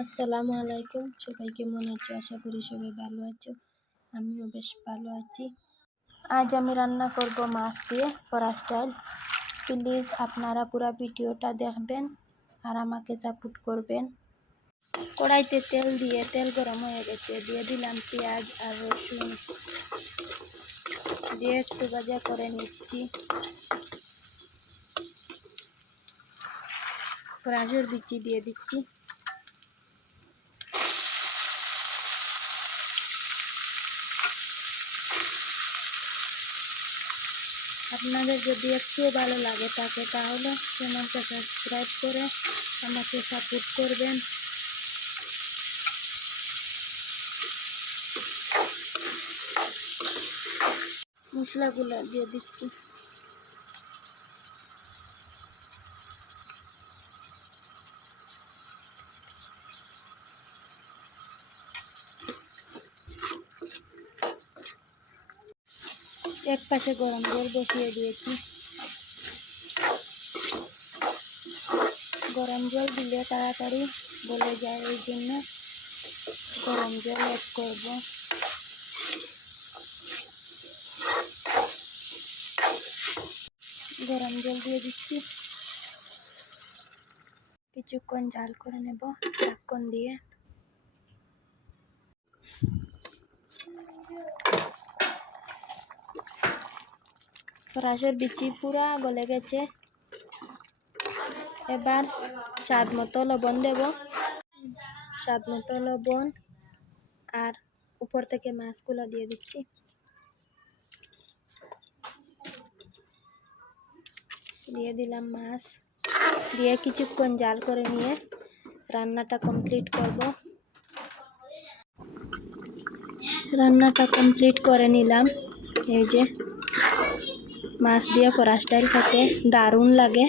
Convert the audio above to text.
আসসালামু আলাইকুম। সবাই কেমন আছো? আশা করি সবাই ভালো আছো। আমিও বেশ ভালো আছি। আজ আমি রান্না করব মাছ দিয়ে ফরা স্টাইল। প্লিজ আপনারা পুরো ভিডিওটা দেখবেন আর আমাকে সাপোর্ট করবেন। কড়াইতে তেল দিয়ে, তেল গরম হয়ে গেছে। দিয়ে দিলাম পেঁয়াজ আর রসুন। দিয়ে একটু ভাজা করে নিচ্ছি। গাজর বিচি দিয়ে দিচ্ছি। আপনাদের যদি একটুও ভালো লাগে থাকে তাহলে চ্যানেলটা সাবস্ক্রাইব করে আমাকে সাপোর্ট করবেন। মশলাগুলো দিয়ে দিচ্ছি। এক পাশে গরম জল বসিয়ে দিয়েছি। গরম জল দিলে তাড়াতাড়ি বলে যায়, এই জন্য গরম জল অ্যাড করব। গরম জল দিয়ে দিচ্ছি। কিছুক্ষণ ঝাল করে নেব ঢাক্কন দিয়ে। ফরাসের বিচি পুরা গলে গেছে। এবার স্বাদ মতো লবণ দেব। স্বাদ মতো লবণ আর উপর থেকে মাছগুলো দিয়ে দিচ্ছি। দিয়ে দিলাম মাছ। দিয়ে কিছুক্ষণ জাল করে নিয়ে রান্নাটা কমপ্লিট করব। রান্নাটা কমপ্লিট করে নিলাম। এই যে মাছ দিয়ে ফরা স্টাইল খেতে দারুণ লাগে।